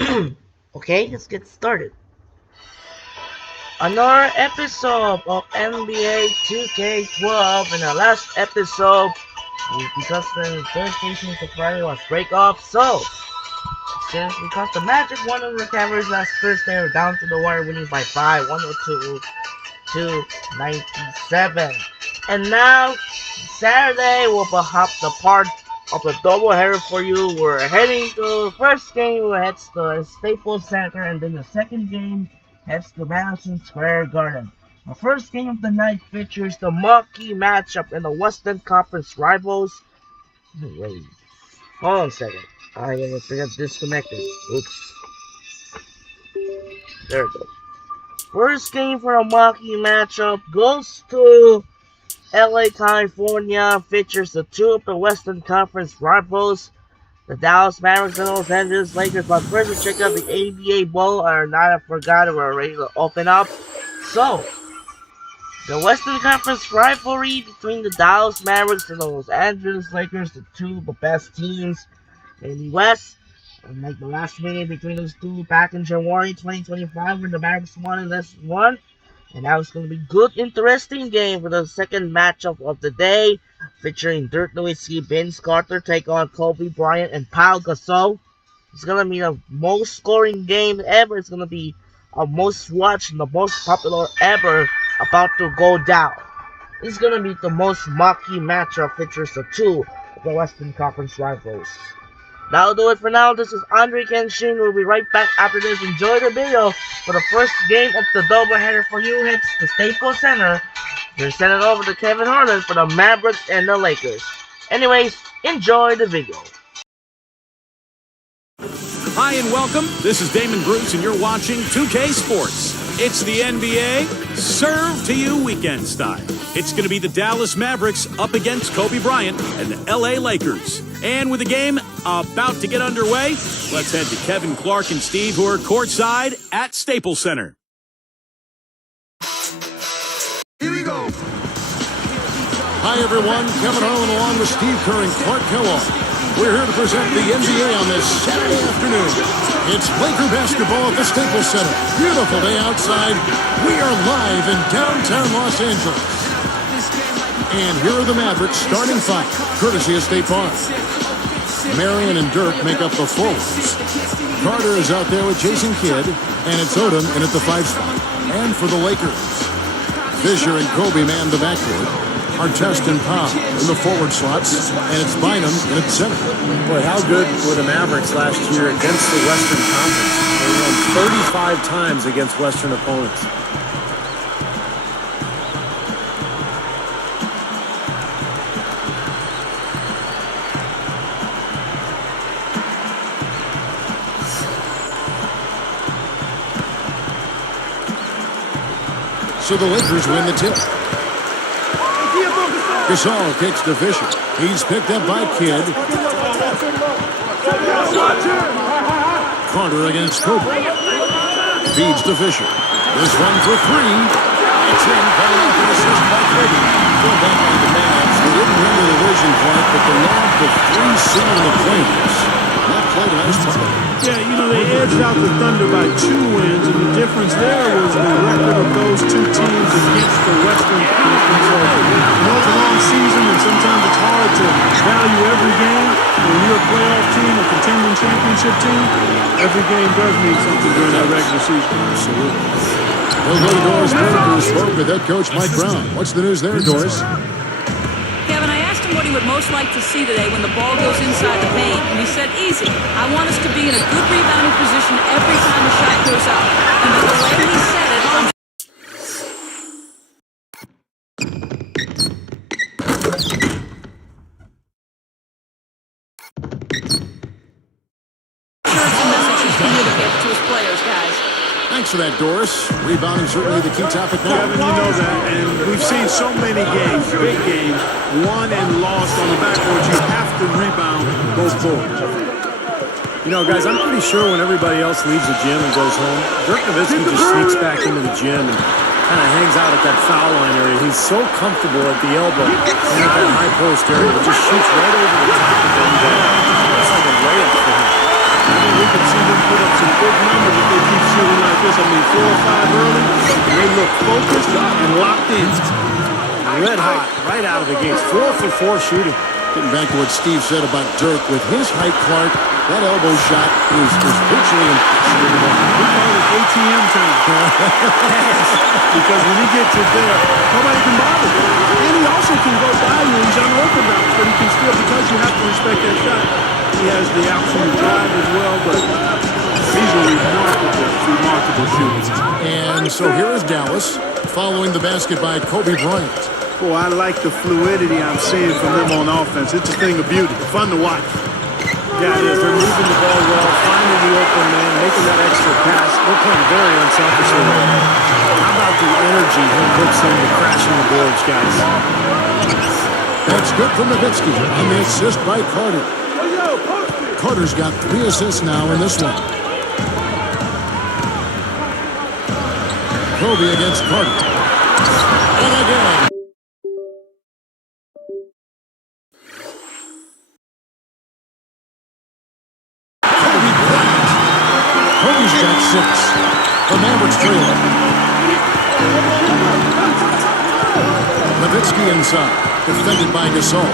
Okay, let's get started. Another episode of NBA 2K12. In the last episode, because the third station of Friday was break off, so since because the Magic won over the Cavaliers last Thursday, we're down to the wire, winning by 5, 102 to 97. And now Saturday will be the part of the doubleheader for you. We're heading to the first game, we heads to Staples Center, and then the second game heads to Madison Square Garden. The first game of the night features the marquee matchup in the Western Conference rivals. Wait, hold on a second. I got disconnected. Oops. There we go. First game for the marquee matchup goes to LA, California. Features the two of the Western Conference rivals, the Dallas Mavericks and Los Angeles Lakers. But first, we check out the ABA Bowl. Or not, I forgot, we're ready to open up. So, the Western Conference rivalry between the Dallas Mavericks and the Los Angeles Lakers, the two of the best teams in the West. And like the last meeting between those two back in January 2025, when the Mavericks won and this won. And now it's going to be good, interesting game for the second matchup of the day, featuring Dirk Nowitzki, Vince Carter take on Kobe Bryant and Pau Gasol. It's going to be the most scoring game ever. It's going to be a most watched and the most popular ever about to go down. It's going to be the most marquee matchup, features the two of the Western Conference rivals. That'll do it for now. This is Andre Kenshin. We'll be right back after this. Enjoy the video for the first game of the doubleheader for you. Hits the Staples Center. We're sending it over to Kevin Harlan for the Mavericks and the Lakers. Anyways, enjoy the video. Hi and welcome. This is Damon Bruce and you're watching 2K Sports. It's the NBA served to you weekend style. It's going to be the Dallas Mavericks up against Kobe Bryant and the LA Lakers. And with the game about to get underway, let's head to Kevin, Clark, and Steve, who are courtside at Staples Center. Here we go. Hi, everyone. Kevin Harlan along with Steve Kerr and Clark Kellogg. We're here to present the NBA on this Saturday afternoon. It's Laker basketball at the Staples Center. Beautiful day outside. We are live in downtown Los Angeles. And here are the Mavericks starting five, courtesy of State Farm. Marion and Dirk make up the forwards. Carter is out there with Jason Kidd, and it's Odom in at the 5 spot. And for the Lakers, Fisher and Kobe man the backcourt. Artest and Pau in the forward slots, and it's Bynum in at center. Boy, how good were the Mavericks last year against the Western Conference? They won 35 times against Western opponents. So the Lakers win the tip. Gasol kicks to Fisher. He's picked up by Kidd. Carter against Kobe. Feeds to Fisher. This one for three. It's in. Coming off an assist by Kobe. Go back on the Mavs. They didn't win the division fight, but they lost the 3 seed in the playoffs. That played a nice part. Yeah, you know, they edged out the Thunder by 2 wins, and the difference there was the record of those two teams against the Western Conference. So, you know, it's a long season, and sometimes it's hard to value every game. When you're a playoff team, a contending championship team, every game does mean something during that regular season. Absolutely. We'll go to Doris Burke, who spoke with head coach Mike Brown. What's the news there, Doris? Kevin, I asked him what he would most like to see today when the ball goes inside the paint, and he said, easy. I want us to be in a good rebounding position every time the shot goes up. And the way he said it, I'm sure it's a message he's communicated to his players, guys. Thanks for that, Doris. Rebounding certainly the key topic now. Kevin, you know that, and we've seen so many games, big games, won and lost on the backboard. You have to rebound both boards. You know, guys, I'm pretty sure when everybody else leaves the gym and goes home, Dirk Nowitzki just sneaks back into the gym and kind of hangs out at that foul line area. He's so comfortable at the elbow and at that high post area. It just shoots right over the top of him. It's like a layup for him. think we can see them put up some big numbers if they keep shooting like this. I mean, 4 or 5 early, and they look focused and locked in. Red hot right out of the gates. 4 for 4 shooting. Getting back to what Steve said about Dirk, with his height, Clark, that elbow shot is virtually impossible. We call it ATM time. Because when he gets it there, nobody can bother him. And he also can go by you. He's unorthodox, but he can still, because you have to respect that shot, he has the option to drive as well, but he's a remarkable shooter. And so here is Dallas, following the basket by Kobe Bryant. Boy, I like the fluidity I'm seeing from them on offense. It's a thing of beauty. Fun to watch. Yeah, it is. They're moving the ball well, finding the open man, making that extra pass. They're playing very unselfishly. How about the energy he puts into crashing the boards, guys? That's good from Nowitzki on the assist by Carter. Carter's got 3 assists now in this one. Kobe against Carter. And again. Kobe's got 6. The Mavericks trail. Nowitzki inside, defended by Gasol.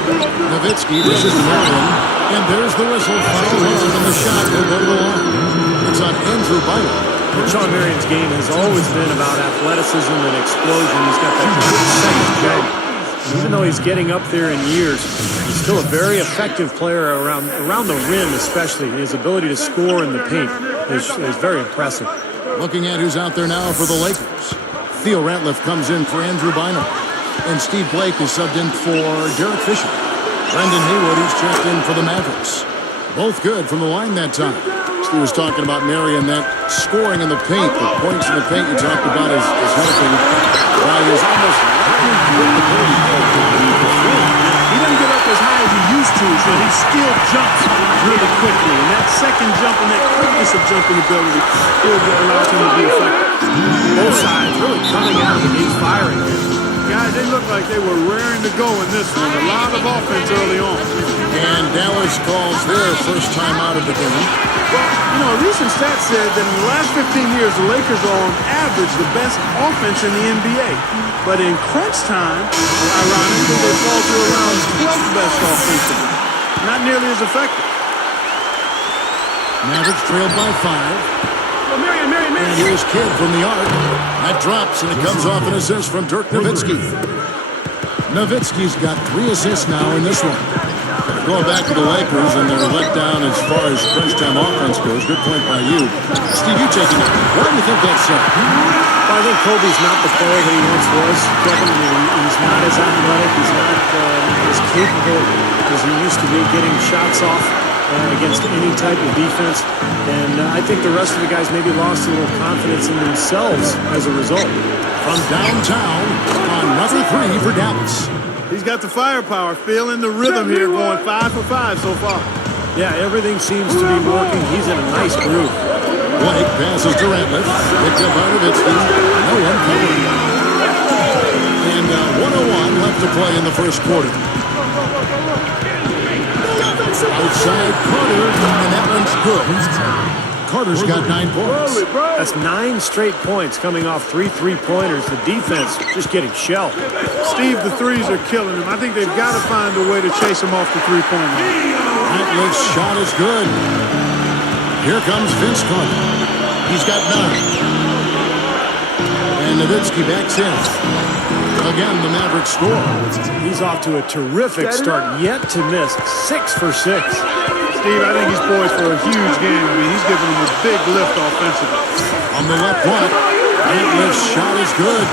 Nowitzki versus Marion, and there's the whistle. Foul and the shot will go to the line. It's on Andrew Bynum. Well, Sean Marion's game has always been about athleticism and explosion. He's got that good second jump. Even though he's getting up there in years, he's still a very effective player around the rim, especially. His ability to score in the paint is very impressive. Looking at who's out there now for the Lakers. Theo Ratliff comes in for Andrew Bynum. And Steve Blake is subbed in for Derek Fisher. Brendan Haywood, he's checked in for the Mavericks. Both good from the line that time. Steve was talking about Marion, that scoring in the paint, the points in the paint you talked about is helping. While he was almost He doesn't get up as high as he used to, so he still jumps really quickly. And that second jump and that quickness of jumping ability still allows him to be effective. Both sides really coming out of the gate firing. Guys, they look like they were raring to go in this one. A lot of offense early on. And Dallas calls their first time out of the game. Well, you know, a recent stat said that in the last 15 years, the Lakers are on average the best offense in the NBA. But in crunch time, ironically, they fall to around 12th best offensively. Not nearly as effective. Mavericks trailed by 5. And here's Kidd from the arc. That drops, and it comes off an assist from Dirk Nowitzki. Nowitzki's got 3 assists now in this one. Going back to the Lakers, and they're let down as far as crunch time offense goes. Good point by you. Steve, you taking it. Why do you think that's so? Well, I think Kobe's not the player that he once was, Kevin. I mean, he's not as athletic. He's not as capable as he used to be getting shots off against any type of defense. And I think the rest of the guys maybe lost a little confidence in themselves as a result. From downtown, another 3 for Dallas. He's got the firepower, feeling the rhythm here, going 5 for 5 so far. Yeah, everything seems to be working. He's in a nice groove. Blake passes to Ratliff. Picked up by Nowitzki. No one covering. And 1:01 left to play in the first quarter. Outside Carter, and that one's good. Carter's got 9 points. That's 9 straight points coming off 3 3-pointers. The defense just getting shelled. Steve, the threes are killing him. I think they've got to find a way to chase him off the three-point line. Ratliff's shot is good. Here comes Vince Carter. He's got 9. And Nowitzki backs in. Again, the Mavericks score. He's off to a terrific start, yet to miss. 6 for 6. Steve, I think he's poised for a huge game. I mean, he's giving them a big lift offensively. On the left point, Ratliff's shot is good.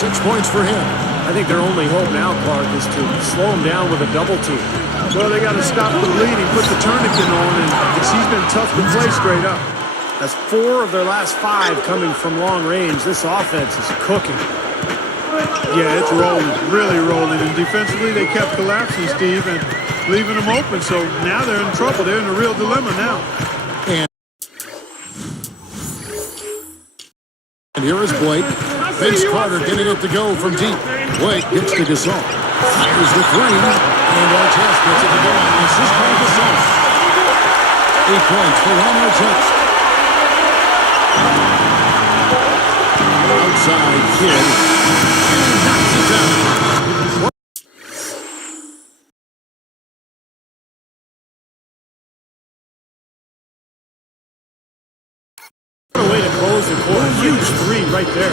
6 points for him. I think their only hope now, Clark, is to slow him down with a double team. Well, they got to stop the bleeding, put the tourniquet on, and he's been tough to play straight up. That's 4 of their last 5 coming from long range. This offense is cooking. Yeah, it's rolling, really rolling. And defensively, they kept collapsing, Steve, and leaving them open. So now they're in trouble. They're in a real dilemma now. And here is Blake. Vince Carter getting it to go from deep. Blake gets to Gasol. Fires the 3. And Artest gets it to go on the assist by Gasol. 8 points for Ron Artest. Outside kid. And he knocks it down. What a way to close the quarter. Huge three right there.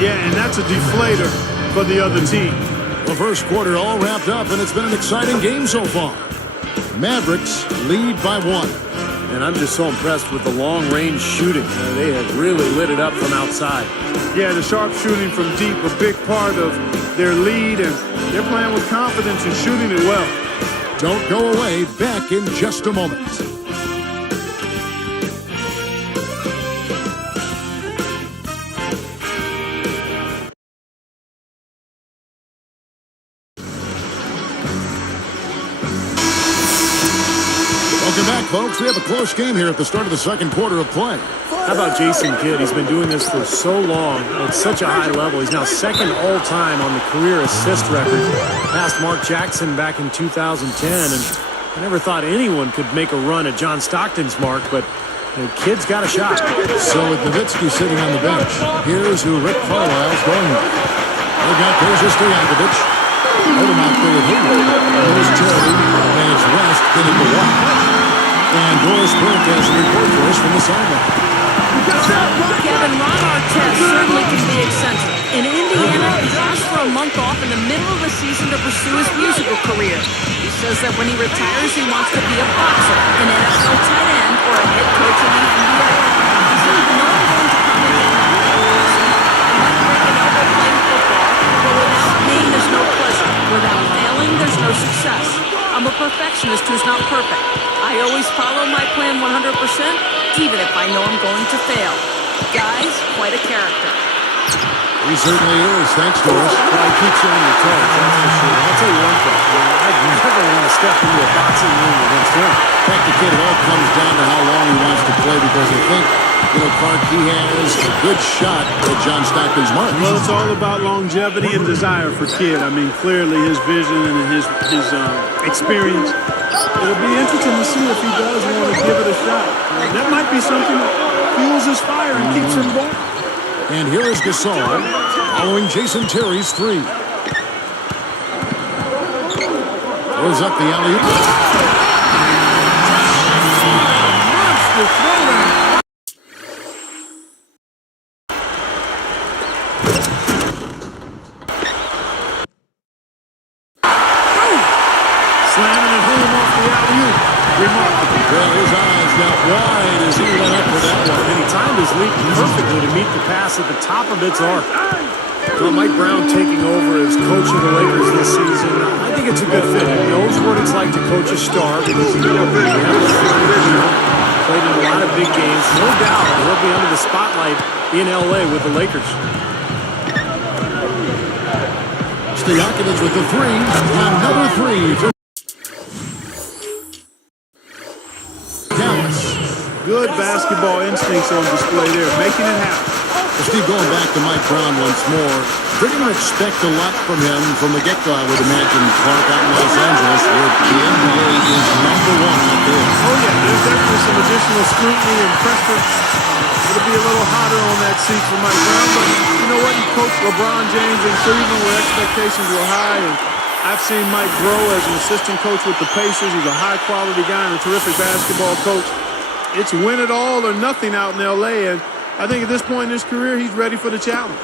Yeah, and that's a deflator for the other team. The first quarter all wrapped up, and it's been an exciting game so far. Mavericks lead by 1. And I'm just so impressed with the long-range shooting. They have really lit it up from outside. Yeah, the sharp shooting from deep, a big part of their lead, and they're playing with confidence and shooting it well. Don't go away. Back in just a moment. Welcome back, folks. We have a close game here at the start of the second quarter of play. How about Jason Kidd? He's been doing this for so long at such a high level. He's now second all-time on the career assist record, past Mark Jackson back in 2010. And I never thought anyone could make a run at John Stockton's mark, but the Kidd's got a shot. So with Nowitzki sitting on the bench, here's who Rick Carlisle's going with. They got Peja Stojakovic. Odomont there with him. There's Terry, and it's West getting the walk. And Doris Burke has a report for us from the sideline. Kevin, Ron Artest certainly can be eccentric. In Indiana, he asked for a month off in the middle of the season to pursue his musical career. He says that when he retires, he wants to be a boxer, an NFL tight end, or a head coach in the NBA. He said, "You know I'm going to come in and I might break an elbow playing football, but without pain, there's no pleasure. Without failing, there's no success. I'm a perfectionist who's not perfect. I always follow my plan 100%, even if I know I'm going to fail." Guys, quite a character. He certainly is. Thanks, Doris. Well, he keeps you on your toes, that's for sure. I'll tell you one thing. I'd never want to step into a boxing ring against him. In fact, the kid, it all comes down to how long he wants to play because I think, Clark, he has a good shot at John Stockton's mark. Well, it's all about longevity and desire for Kidd. I mean, clearly his vision and his experience. It'll be interesting to see if he does want to give it a shot. That might be something that fuels his fire and keeps him going. And here is Gasol following Jason Terry's three. Throws up the alley-oop. Monster throwdown. Slamming it home off the alley-oop. Remarkable. Well, his eyes got wide as he went up for that one. And he timed his leap perfectly to meet the pass at the top of its arc. Well, Mike Brown taking over as coach of the Lakers this season, I think it's a good fit. He knows what it's like to coach a star because he played in a lot of big games. No doubt he'll be under the spotlight in L.A. with the Lakers. Stojakovic with the three. Another three for Dallas. Good basketball instincts on display there, making it happen. Well, Steve, going back to Mike Brown once more, they're going to expect a lot from him from the get-go, I would imagine, Clark, out in Los Angeles, where the NBA is number one out there. Oh, yeah, there's definitely some additional scrutiny and pressure. It'll be a little hotter on that seat for Mike Brown, but you know what? He coached LeBron James in Cleveland where expectations were high, and I've seen Mike grow as an assistant coach with the Pacers. He's a high-quality guy and a terrific basketball coach. It's win it all or nothing out in L.A., and I think at this point in his career, he's ready for the challenge.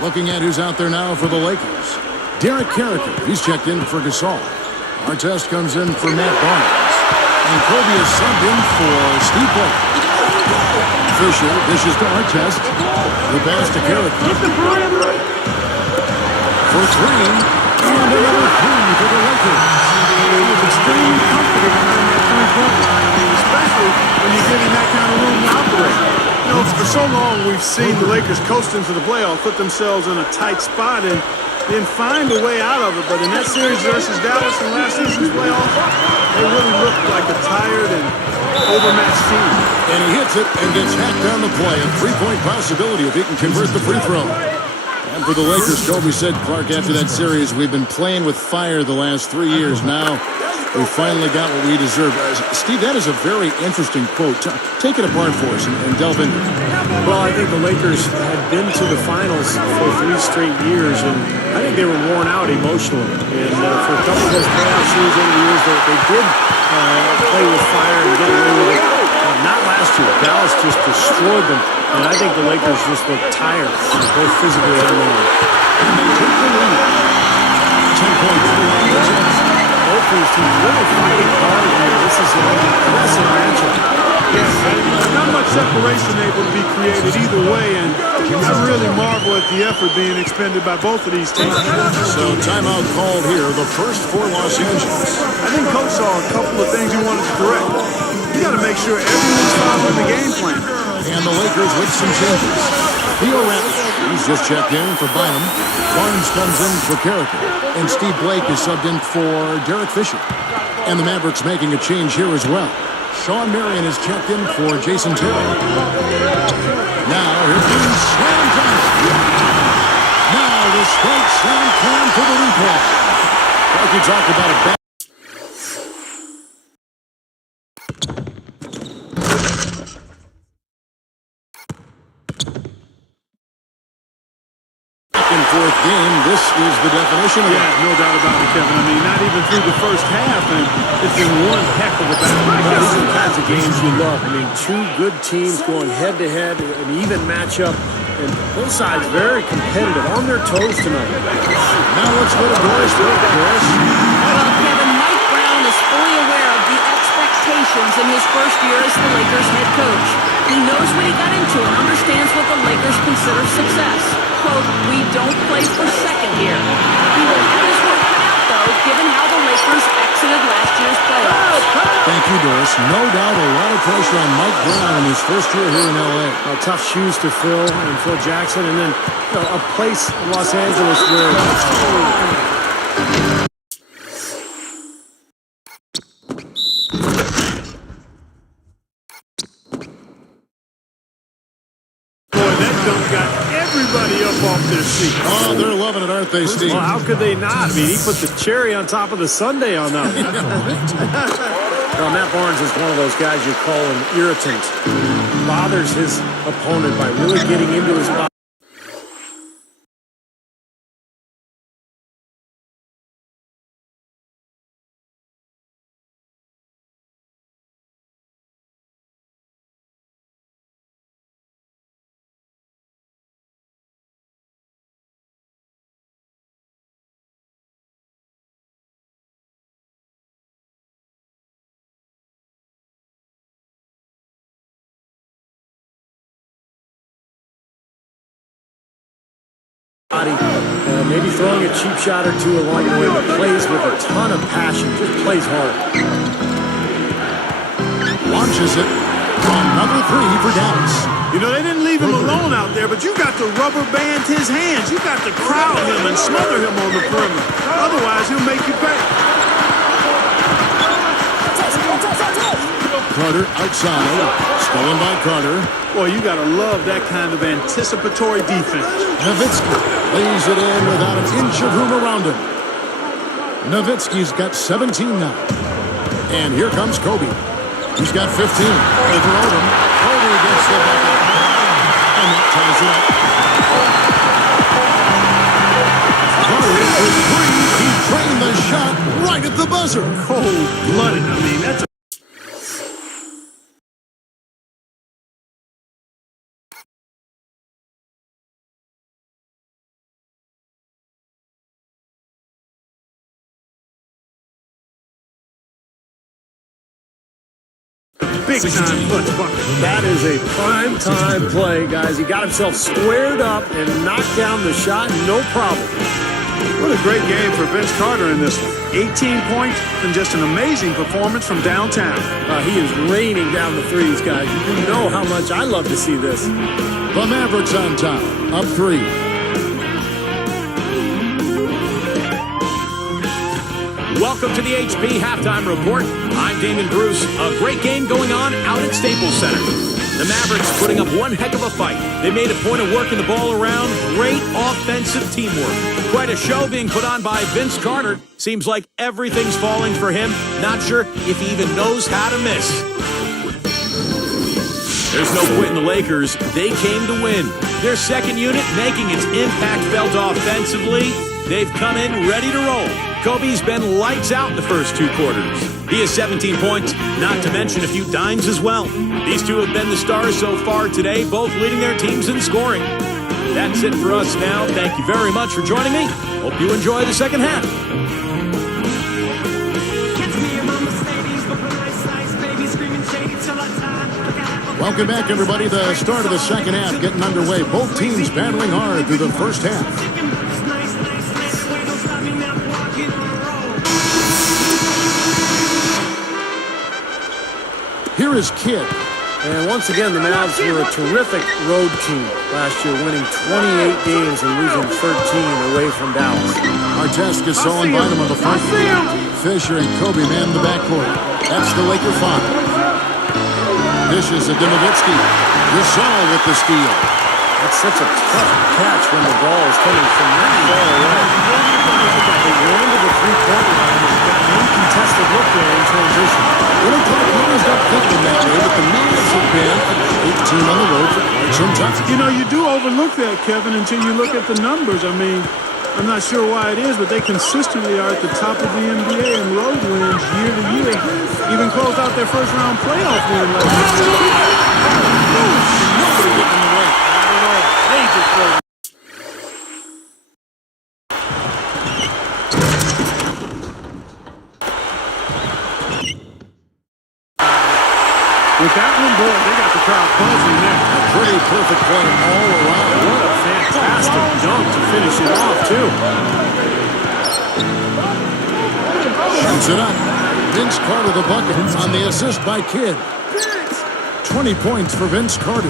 Looking at who's out there now for the Lakers. Derek Carricker, he's checked in for Gasol. Artest comes in for Matt Barnes. And Kobe is subbed in for Steve Blake. Fisher dishes to Artest. The pass to Carricker. For three. And another three for the Lakers. He's extremely comfortable behind that three-point line, especially when you're getting that kind of room to operate. You know, for so long we've seen the Lakers coast into the playoffs, put themselves in a tight spot, and then find a way out of it. But in that series versus Dallas in last season's playoffs, they really looked like a tired and overmatched team. And he hits it and gets hacked down the play. A three-point possibility if he can convert the free throw. And for the Lakers, Kobe said, Clark, after that series, we've been playing with fire the last 3 years. Now We finally got what we deserved. Steve, that is a very interesting quote. Take it apart for us and delve into it. Well, I think the Lakers had been to the finals for 3 straight years, and I think they were worn out emotionally. And for a couple of those playoff series over the years, they did play with fire and get away with it. Not last year. Dallas just destroyed them, and I think the Lakers just looked tired, both physically and mentally. And they take the lead. 10-point lead. Both these teams really fighting hard here. This is an impressive matchup. Yes, and not much separation able to be created either way, and I really marvel at the effort being expended by both of these teams. So timeout called here, the first for Los Angeles. I think Coach saw a couple of things he wanted to correct. You got to make sure everyone's following the game plan. And the Lakers with some changes. Theo Ratliff, he's just checked in for Bynum. Barnes comes in for Carricker. And Steve Blake is subbed in for Derek Fisher. And the Mavericks making a change here as well. Sean Marion is checked in for Jason Terry. Now, here comes Slam Johnson. Now, the straight slam clam for the replay. Like you talked about a back. Fourth game, this is the definition of Yeah, no doubt about it, Kevin. I mean, not even through the first half, and it's been one heck of a battle. These are the kinds of games you love. I mean, 2 good teams going head-to-head, an even matchup, and both sides very competitive, on their toes tonight. Now let's go to Doris. Doris. Well, Kevin, Mike Brown is fully aware of the expectations in his first year as the Lakers head coach. He knows what he got into and understands what the Lakers consider success. Quote, we don't play for second here. He will have his work cut out, though, given how the Lakers exited last year's playoffs. Thank you, Doris. No doubt a lot of pressure on Mike Brown in his first year here in L.A. Tough shoes to fill, and Phil Jackson, and then a place in Los Angeles where... Got everybody up off their seat. Oh, they're loving it, aren't they, Steve? Well, how could they not? I mean, he put the cherry on top of the sundae on that one. Well, Matt Barnes is one of those guys you call an irritant. He bothers his opponent by really getting into his body. Maybe throwing a cheap shot or two along the way, but plays with a ton of passion, just plays hard. Launches it. Another 3 for Dallas. You know, they didn't leave him alone out there, but you got to rubber band his hands. You got to crowd him and smother him on the perimeter. Otherwise, he'll make you pay. Carter outside. Stolen by Carter. Boy, you got to love that kind of anticipatory defense. Nowitzki lays it in without an inch of room around him. Nowitzki's got 17 now. And here comes Kobe. He's got 15. Over Odom. Kobe gets the bucket. And that ties it up. Carter with 3. He trained the shot right at the buzzer. Cold-blooded. I mean, that's a... big-time clutch bucket. That is a prime-time play, guys. He got himself squared up and knocked down the shot, no problem. What a great game for Vince Carter in this one. 18 points and just an amazing performance from downtown. He is raining down the threes, guys. You know how much I love to see this. The Mavericks on top, up 3. Welcome to the HP Halftime Report. I'm Damon Bruce. A great game going on out at Staples Center. The Mavericks putting up one heck of a fight. They made a point of working the ball around. Great offensive teamwork. Quite a show being put on by Vince Carter. Seems like everything's falling for him. Not sure if he even knows how to miss. There's no quit in the Lakers. They came to win. Their second unit making its impact felt offensively. They've come in ready to roll. Kobe's been lights out in the first 2 quarters. He has 17 points, not to mention a few dimes as well. These two have been the stars so far today, both leading their teams in scoring. That's it for us now. Thank you very much for joining me. Hope you enjoy the second half. Welcome back, everybody. The start of the second half getting underway. Both teams battling hard through the first half. Here is Kidd. And once again, the Mavs were a terrific road team last year, winning 28 games and losing 13 away from Dallas. Artest Gasol and Bynum on the front. Fisher and Kobe man the backcourt. That's the Laker 5. Dishes to Nowitzki. Gasol with the steal. That's such a tough catch when the ball is coming from that far away. They ran to the three-point line and got an uncontested look there in transition. It looked like he was not thinking that way, but the Mavs have been a great team on the road for quite some time. You know, you do overlook that, Kevin, until you look at the numbers. I mean, I'm not sure why it is, but they consistently are at the top of the NBA in road wins year to year. Even closed out their first-round playoff win last year. Nobody getting in the way. I don't know. Major play. With that one, boy, they got the crowd buzzing there. A pretty perfect play all around. What a fantastic dunk to finish it off, too. Shoots it up. Vince Carter the bucket on the assist by Kidd. 20 points for Vince Carter.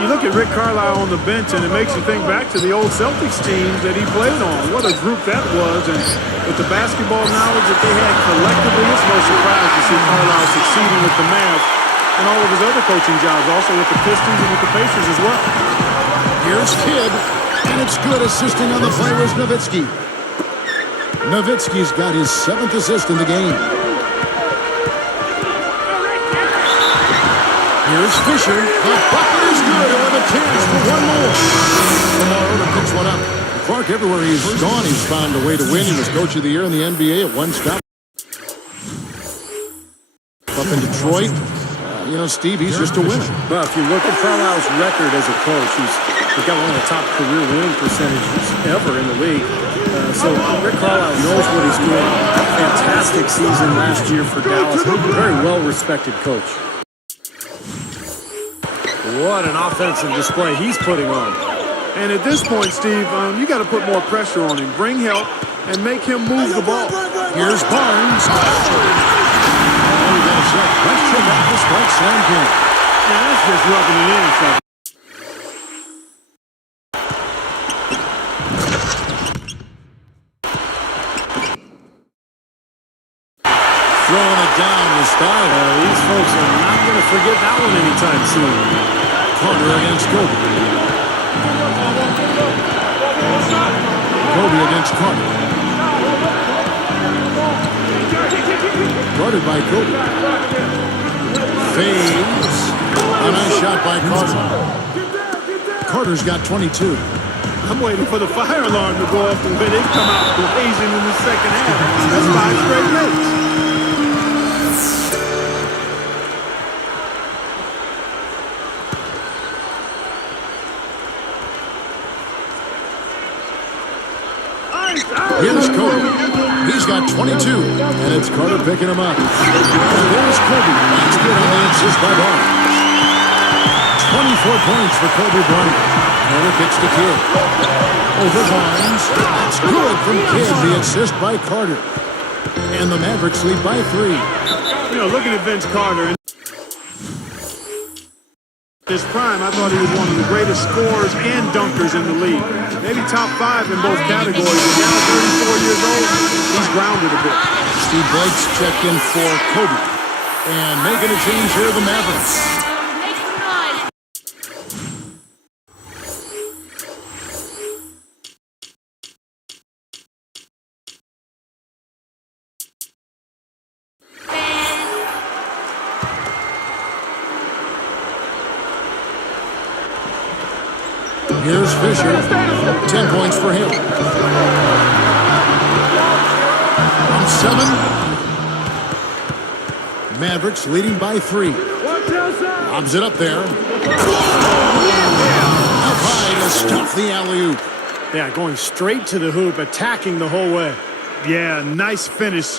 You look at Rick Carlisle on the bench, and it makes you think back to the old Celtics teams that he played on. What a group that was. And with the basketball knowledge that they had collectively, it's no surprise to see Carlisle succeeding with the Mavs and all of his other coaching jobs, also with the Pistons and with the Pacers as well. Here's Kidd, and it's good. Assisting on the play was Nowitzki. Nowitzki's got his 7th assist in the game. Here's Fisher. The bucket is good, and with a chance for one more. Tomorrow to picks one up. Clark, everywhere he's gone, he's found a way to win. He was Coach of the Year in the NBA at one stop. Up in Detroit. You know, Steve, he's just a winner. Well, if you look at Carlisle's record as a coach, he's got one of the top career winning percentages ever in the league. So Rick Carlisle knows what he's doing. Fantastic season last year for Dallas. Very well-respected coach. What an offensive display he's putting on. And at this point, Steve, you got to put more pressure on him. Bring help and make him move the ball. Here's Barnes. Let's check out this right slam game. Now that's just rubbing it in, son. Throwing it down with style. These folks are not going to forget that one anytime soon. Carter against Kobe. Kobe against Carter. Guarded by Kobe. Fades. A nice shot by Carter. Carter's got 22. I'm waiting for the fire alarm to go off the way they come out blazing in the second half. That's 5 straight minutes. Here's Kobe. He's got 22, and it's Carter picking him up. And there's Kobe. That's good on the assist by Barnes. 24 points for Kobe Bryant. Carter kicks to Kidd. Over Barnes. That's good from Kidd. The assist by Carter. And the Mavericks lead by 3. You know, looking at Vince Carter, in his prime, I thought he was one of the greatest scorers and dunkers in the league. Maybe top 5 in both categories. But now 34 years old, he's grounded a bit. Steve Blake's checked in for Kobe. And making a change here, the Mavericks. Here's Fisher. 10 points for him. From 7. Mavericks leading by 3. Lobs it up there. Up high to stuff the alley-oop. Yeah, going straight to the hoop, attacking the whole way. Yeah, nice finish.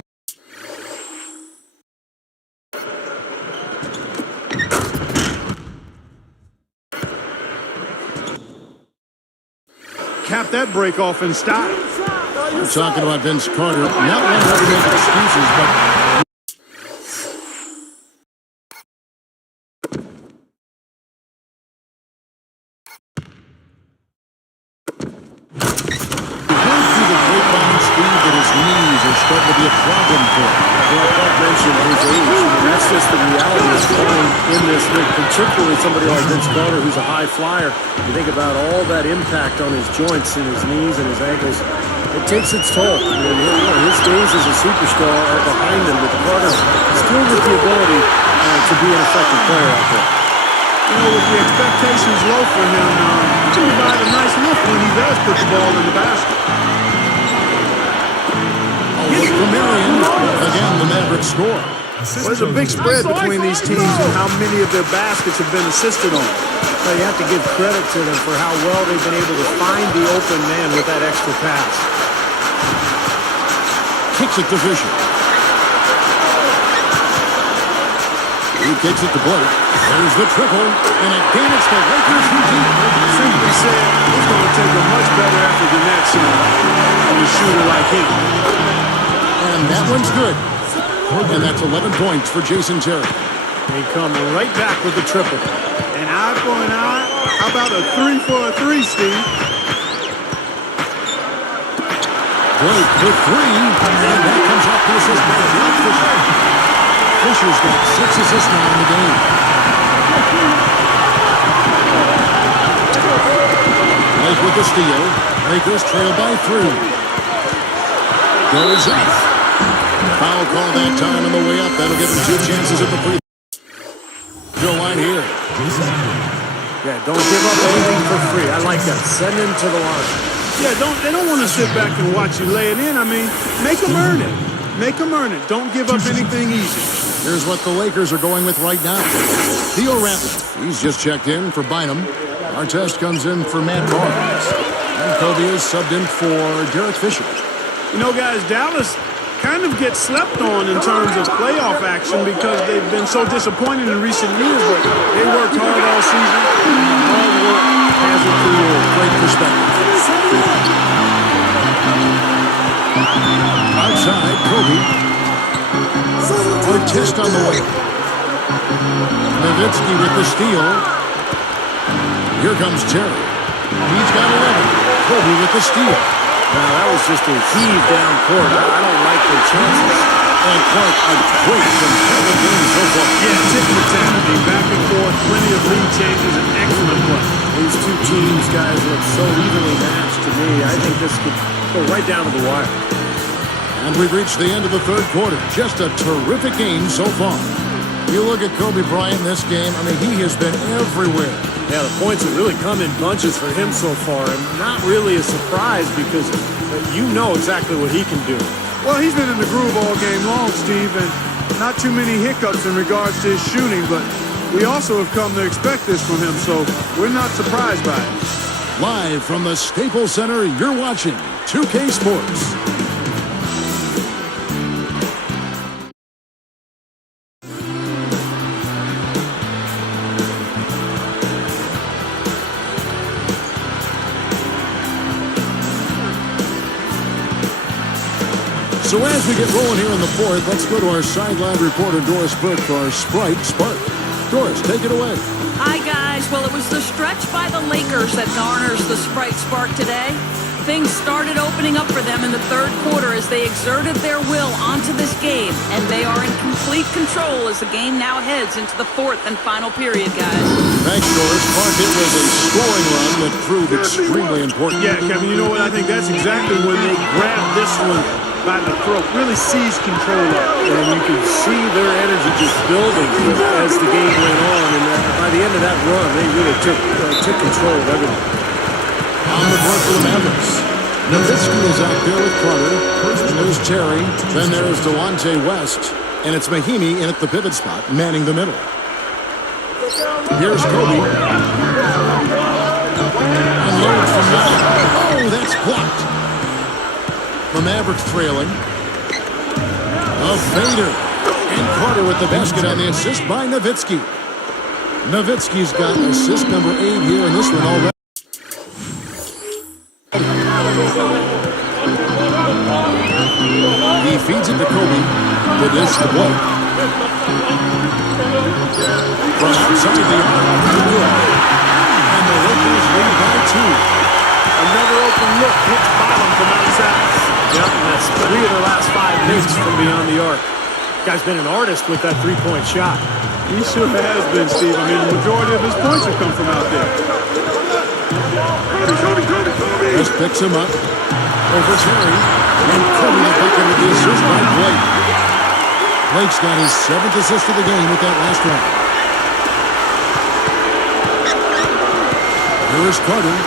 Cap that break off in style. We're talking about Vince Carter. Not one to make excuses, but starting to be a problem for him. Well, Clark mentioned his age. That's just the reality of playing in this league, particularly somebody like Vince Carter, who's a high flyer. You think about all that impact on his joints and his knees and his ankles. It takes its toll. His days as a superstar are behind him, with Carter still with the ability to be an effective player out there. You know, with the expectations low for him, he can provide a nice lift when he does put the ball in the basket. From Marion, again, the Mavericks score. Well, there's a big spread between these teams and how many of their baskets have been assisted on. Well, you have to give credit to them for how well they've been able to find the open man with that extra pass. Kicks it to Fisher. He kicks it to Blake. There's the triple, and again it's the Lakers who do. Simply said, it's going to take a much better effort than that, son, on a shooter like him. And that one's good. And that's 11 points for Jason Terry. They come right back with the triple. An eye for an eye. How about a 3 for a 3, Steve? Blake with 3. And that comes off the assist by Blake Fisher. Fisher's got 6 assists now in the game. Blake with the steal. Lakers trail by 3. Goes up. Foul call that time on the way up. That'll give him 2 chances at the free throw line here. Yeah, don't give up anything for free. I like that. Send him to the line. Yeah, they don't want to sit back and watch you lay it in. I mean, make them earn it. Make them earn it. Don't give up anything easy. Here's what the Lakers are going with right now. Theo Ratliff, he's just checked in for Bynum. Artest comes in for Matt Barnes. And Kobe is subbed in for Derek Fisher. You know, guys, Dallas kind of gets slept on in terms of playoff action because they've been so disappointed in recent years, but they worked hard all season. Hard work has it to great perspective. Outside, Kobe. Artist on the way. Nowitzki with the steal. Here comes Terry. He's got 11. Kobe with the steal. Now, that was just a heave down court. I don't like their chances. And Clark, a great competitive game so far. Yeah, tip for tap. Back and forth, plenty of lead changes, and excellent play. These two teams, guys, look so evenly matched to me. I think this could go right down to the wire. And we've reached the end of the third quarter. Just a terrific game so far. You look at Kobe Bryant in this game, I mean, he has been everywhere. Yeah, the points have really come in bunches for him so far, and not really a surprise because you know exactly what he can do. Well, he's been in the groove all game long, Steve, and not too many hiccups in regards to his shooting, but we also have come to expect this from him, so we're not surprised by it. Live from the Staples Center, you're watching 2K Sports. So as we get rolling here in the fourth, let's go to our sideline reporter, Doris Burke, for our Sprite Spark. Doris, take it away. Hi, guys. Well, it was the stretch by the Lakers that garners the Sprite Spark today. Things started opening up for them in the third quarter as they exerted their will onto this game, and they are in complete control as the game now heads into the fourth and final period, guys. Thanks, Doris. Clark, it was a scoring run that proved extremely important. Yeah, Kevin, you know what? I think that's exactly when they grabbed this one by the throat, really seized control of it. And you could see their energy just building as the game went on. And by the end of that run, they really took control of everything. On the court for the Mavericks. Nowitzki is out there with Carter. And there's Terry. Then there's Delonte West. And it's Mahinmi in at the pivot spot, manning the middle. Here's Kobe. Unload from Young. Oh, that's blocked. The Mavericks trailing. A fader. And Carter with the basket on the assist by Nowitzki. Nowitzki's got assist number 8 here in this one already. He feeds it to Kobe. The dish to Blake. From outside the arc. And the Lakers lead by 2. Another open look hits bottom from outside. Yep, and that's 3 of their last 5 makes from beyond the arc. Guy's been an artist with that three-point shot. He sure has been, Steve. I mean, the majority of his points have come from out there. Just picks him up. Over Terry. And Kobe the bucket with the assist by Blake. Blake's got his 7th assist of the game with that last one. Here is Carter.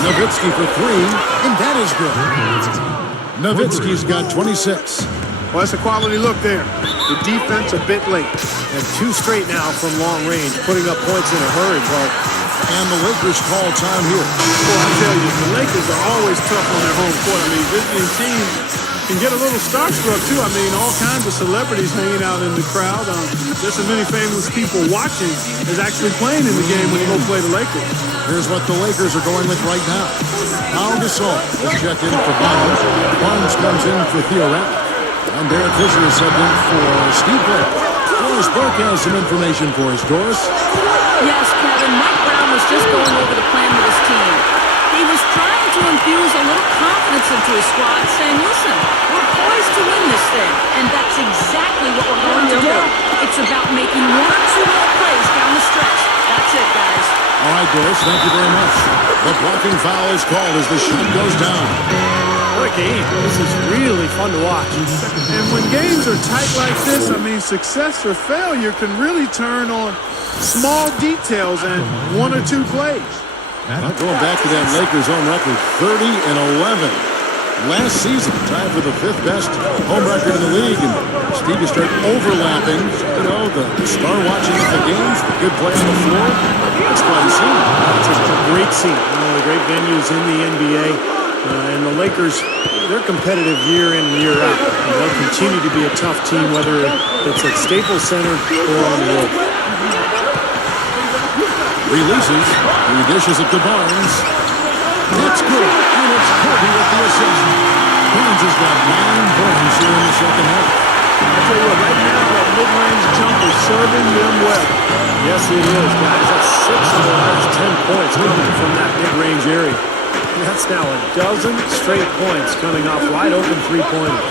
Nowitzki for 3, and that is good. Nowitzki's got 26. Well, that's a quality look there. The defense a bit late. And 2 straight now from long range, putting up points in a hurry, Clark. And the Lakers call time here. Well, I tell you, the Lakers are always tough on their home court. I mean, visiting teams can get a little starstruck, too. I mean, all kinds of celebrities hanging out in the crowd. Just as many famous people watching as actually playing in the game when you go play the Lakers. Here's what the Lakers are going with right now. Al Gasol is checked in for Barnes. Barnes comes in for Theo Ratliff. And Derek Fisher is subbed in for Steve Blake. Doris Burke has some information for us. Doris? Yes, Kevin, Mike Brown was just going over the plan with his team. He was trying to infuse a little confidence into his squad, saying, listen, we're poised to win this thing. And that's exactly what we're going to do. It's about making 1 or 2 more plays down the stretch. That's it, guys. All right, Doris, thank you very much. The blocking foul is called as the shot goes down. What a game. This is really fun to watch. And when games are tight like this, I mean, success or failure can really turn on small details and 1 or 2 plays. Well, going back to that Lakers home record, 30-11. Last season, tied for the 5th best home record in the league. And Steve, you start overlapping, you know, the star watching of the games, the good play on the floor. It's fun to see. It's a great scene. One of the great venues in the NBA. And the Lakers, they're competitive year in and year out. And they'll continue to be a tough team, whether it's at Staples Center or on the road. Releases. He dishes it to Barnes. That's good. And it's Kobe with the assist. Barnes has got 9 points here in the second half. I tell you what, right now, that mid-range jump is serving them well. Yes, it is, guys. That's 6 of the last 10 points coming from that mid-range area. That's now a dozen straight points coming off wide open 3-pointers.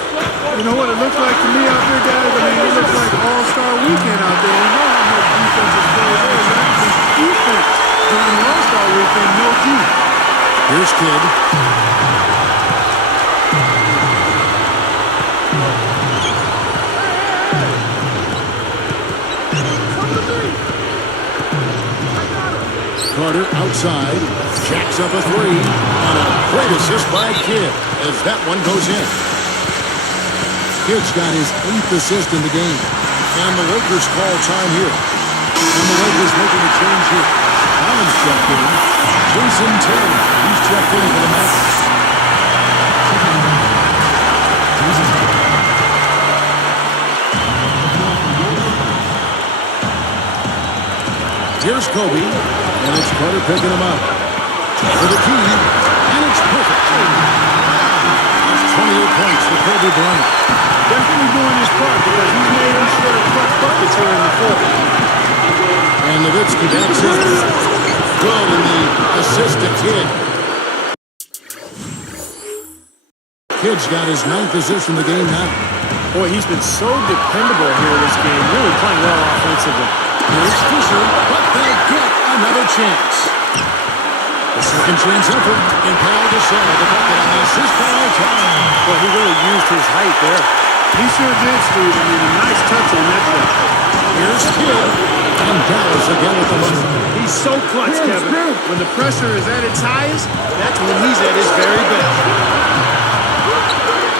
You know what it looks like to me out there, guys? I mean, it looks like All-Star Weekend out there. You know how much defense is played there. That's defense during the All-Star Weekend, no deep. Here's Kidd. Carter outside, jacks up a 3, and a great assist by Kidd as that one goes in. Kidd's got his 8th assist in the game, and the Lakers call time here. And the Lakers making a change here. Allen's checked in. Jason Taylor, he's checked in for the Mavericks. Here's Kobe, and it's Carter picking him up. For the key, and it's perfect. That's 28 points for Kobe Bryant. Definitely doing his part because he's made his share of clutch buckets here in the fourth. And Nowitzki backs in. Good in the assist to Kidd. Kidd's got his 9th assist in the game now. Boy, he's been so dependable here this game, really playing well offensively. Here's Fisher, but they'll get another chance. The second chance effort, and Paul Gasol, the bucket on the assist by Altman. Boy, he really used his height there. He sure did, Steve. I mean, a nice touch on that play. Here's Kidd, And Dallas again with the lead. He's so clutch, Kevin. When the pressure is at its highest, that's when he's at his very best.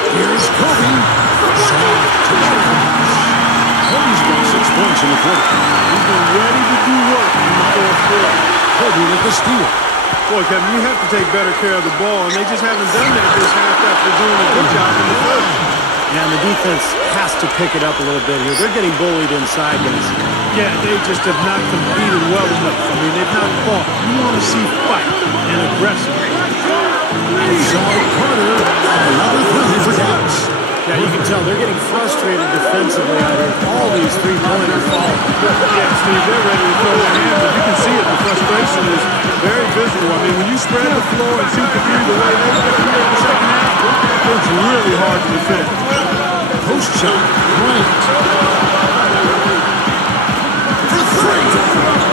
Here's Kobe. Kobe's got 6 points in the quarter. He's been ready to do work in the fourth quarter. Kobe with the steal. Boy, Kevin, you have to take better care of the ball, and they just haven't done that this half after doing a good job in the first. Yeah, and the defense has to pick it up a little bit here. They're getting bullied inside, guys. Yeah, they just have not competed well enough. I mean, they've not fought. You want to see fight and aggression. Inside Carter. Another three for Dallas. Yeah, you can tell they're getting frustrated defensively out here. All these three-pointers fall. Yeah, Steve, they're ready to throw their hands up. You can see it. The frustration is very visible. I mean, when you spread the floor and shoot the three the way they did here in the second half, it's really hard to defend. Post shot. Bryant. For three.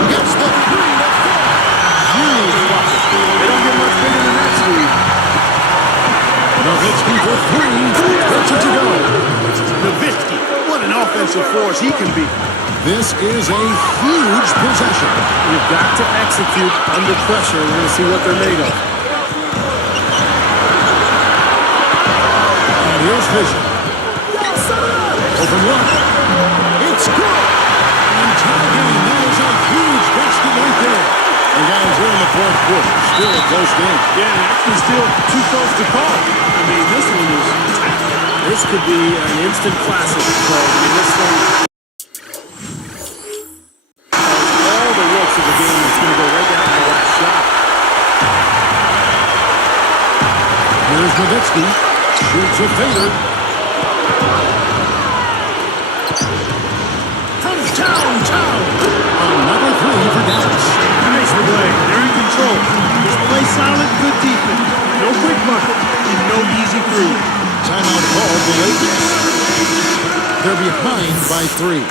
Gets the three. Huge bucket. They don't get much bigger than that, Steve. Nowitzki for three. Gets it to go. Nowitzki, what an offensive force he can be. This is a huge possession. You've got to execute under pressure. We're going to see what they're made of. And here's Vision. Open one. It's good. And tie game. That is a huge basket right there. And guys, we're in the fourth quarter. Still a close game. Yeah, and actually still too close to call. I mean, this one is tight. This could be an instant classic. I mean, this thing, all the looks of the game, it's going to go right down to the last shot. Here's Nowitzki. Shoots a fader. From downtown. Another three for Dallas. Nice play. They're in control. Just play solid, good defense. No quick bucket and no easy three. Timeout called the Lakers. They're behind by 3.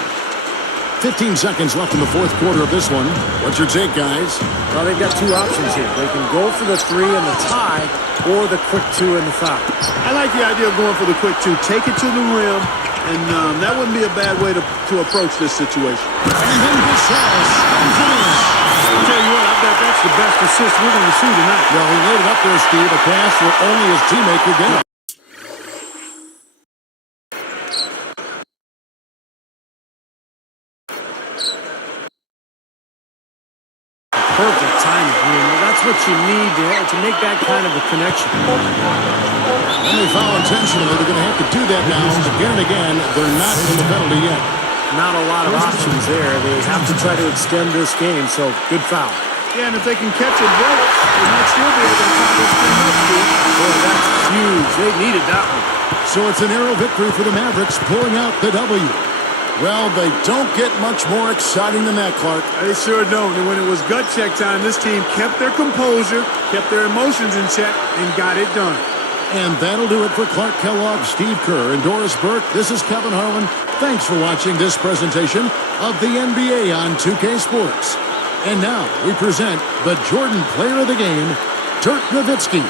15 seconds left in the fourth quarter of this one. What's your take, guys? Well, they've got two options here. They can go for the three and the tie, or the quick two and the foul. I like the idea of going for the quick two. Take it to the rim, and that wouldn't be a bad way to approach this situation. And then Gasol slams it in. I'll tell you what, I bet that's the best assist we're going to see tonight. Well, he laid it up there, Steve. A pass that only his teammate could get. Perfect timing. I mean, that's what you need to make that kind of a connection. And they foul intentionally. They're going to have to do that now. Again and again, they're not in the penalty yet. Not a lot of options there. They have to try to extend this game, so good foul. Yeah, and if they can catch a break, they might still be able to tie this thing up, Steve. Boy, that's huge. They needed that one. So it's a narrow victory for the Mavericks, pulling out the W. Well, they don't get much more exciting than that, Clark. They sure don't. And when it was gut check time, this team kept their composure, kept their emotions in check, and got it done. And that'll do it for Clark Kellogg, Steve Kerr, and Doris Burke. This is Kevin Harlan. Thanks for watching this presentation of the NBA on 2K Sports. And now we present the Jordan Player of the Game, Dirk Nowitzki.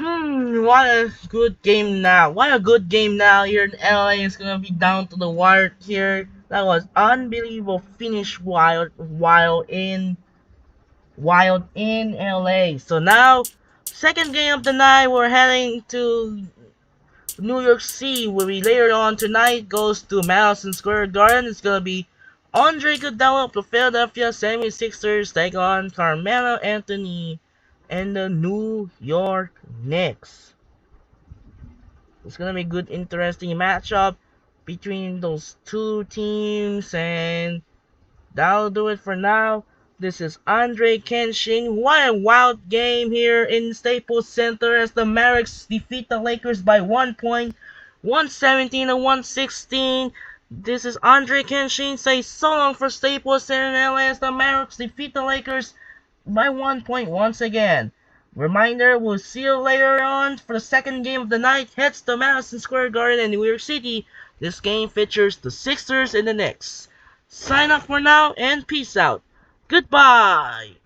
What a good game now. What a good game now here in LA. It's gonna be down to the wire here. That was unbelievable finish wild in LA. So now, second game of the night, we're heading to New York City, where we later on tonight goes to Madison Square Garden. It's gonna be Andre Iguodala of the Philadelphia 76ers take on Carmelo Anthony and the New York Knicks. It's gonna be a good, interesting matchup between those two teams, and that'll do it for now. This is Andre Kenshin. What a wild game here in Staples Center as the Mavericks defeat the Lakers by 1 point, 117 to 116. This is Andre Kenshin. Say so long for Staples Center in LA as the Mavericks defeat the Lakers by 1 point once again. Reminder, we'll see you later on for the second game of the night. Heads to Madison Square Garden in New York City. This game features the Sixers and the Knicks. Sign off for now and peace out. Goodbye.